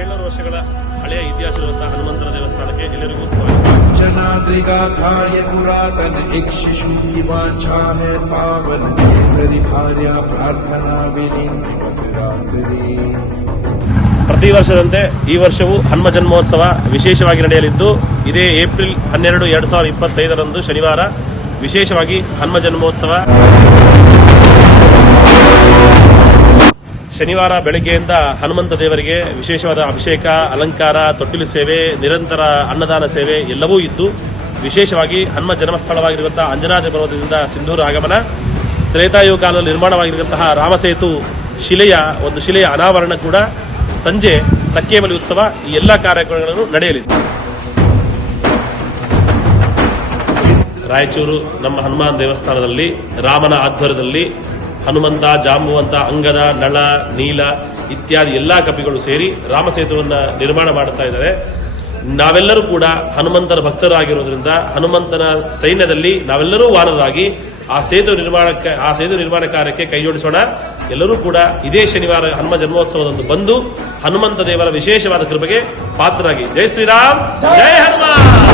700 ವರ್ಷಗಳ ಹಳೆಯ ಇತಿಹಾಸವಿರುವಂತಹ ಹನುಮಂತರ ದೇವಸ್ಥಾನಕ್ಕೆ ಎಲ್ಲರಿಗೂ ಸ್ವಾಗತ. चनाद्रिगाथाय पुरातन एक शिशु की वांछा है पावन केसरी भार्या प्रार्थना विलीन दिवस रात्रि. ಪ್ರತಿ ವರ್ಷದಂತೆ ಈ ವರ್ಷವೂ ಹನುಮ ಜನ್ಮೋತ್ಸವ ವಿಶೇಷವಾಗಿ ನಡೆಯಲಿದ್ದು ಇದೇ ಏಪ್ರಿಲ್ 12, 2025 ಶನಿವಾರ ವಿಶೇಷವಾಗಿ ಹನುಮ ಜನ್ಮೋತ್ಸವ. ಶನಿವಾರ ಬೆಳಗ್ಗೆಯಿಂದ ಹನುಮಂತ ದೇವರಿಗೆ ವಿಶೇಷವಾದ ಅಭಿಷೇಕ, ಅಲಂಕಾರ, ತೊಟ್ಟಿಲು ಸೇವೆ, ನಿರಂತರ ಅನ್ನದಾನ ಸೇವೆ ಎಲ್ಲವೂ ಇದ್ದು ವಿಶೇಷವಾಗಿ ಹನುಮ ಜನ್ಮಸ್ಥಳವಾಗಿರುವಂತಹ ಅಂಜನಾದ್ರಿ ಪರ್ವತದಿಂದ ಸಿಂಧೂರ ಆಗಮನ, ತ್ರೇತಾಯುಗ ಕಾಲದಲ್ಲಿ ನಿರ್ಮಾಣವಾಗಿರುವಂತಹ ರಾಮಸೇತು ಶಿಲೆಯ ಅನಾವರಣ ಕೂಡ, ಸಂಜೆ ತಕ್ಕೇಬಲಿ ಉತ್ಸವ, ಈ ಎಲ್ಲಾ ಕಾರ್ಯಕ್ರಮಗಳನ್ನು ನಡೆಯಲಿದೆ. ರಾಯಚೂರು ನಮ್ಮ ಹನುಮಾನ್ ದೇವಸ್ಥಾನದಲ್ಲಿ ರಾಮನ ಆಧ್ವರ್ಯದಲ್ಲಿ ಹನುಮಂತ, ಜಾಂಬುವಂತ, ಅಂಗದ, ನಳ, ನೀಲ ಇತ್ಯಾದಿ ಎಲ್ಲಾ ಕಪಿಗಳು ಸೇರಿ ರಾಮಸೇತುವನ್ನ ನಿರ್ಮಾಣ ಮಾಡುತ್ತಾ ಇದ್ದಾರೆ. ನಾವೆಲ್ಲರೂ ಕೂಡ ಹನುಮಂತನ ಭಕ್ತರಾಗಿರುವುದರಿಂದ ಹನುಮಂತನ ಸೈನ್ಯದಲ್ಲಿ ನಾವೆಲ್ಲರೂ ವಾನರಾಗಿ ಆ ಸೇತು ನಿರ್ಮಾಣ ಕಾರ್ಯಕ್ಕೆ ಕೈ ಜೋಡಿಸೋಣ. ಎಲ್ಲರೂ ಕೂಡ ಇದೇ ಶನಿವಾರ ಹನುಮ ಜನ್ಮೋತ್ಸವದಂದು ಬಂದು ಹನುಮಂತ ದೇವರ ವಿಶೇಷವಾದ ಕೃಪೆಗೆ ಪಾತ್ರರಾಗಿ. ಜೈ ಶ್ರೀರಾಮ್, ಜೈ ಹನುಮಾನ್.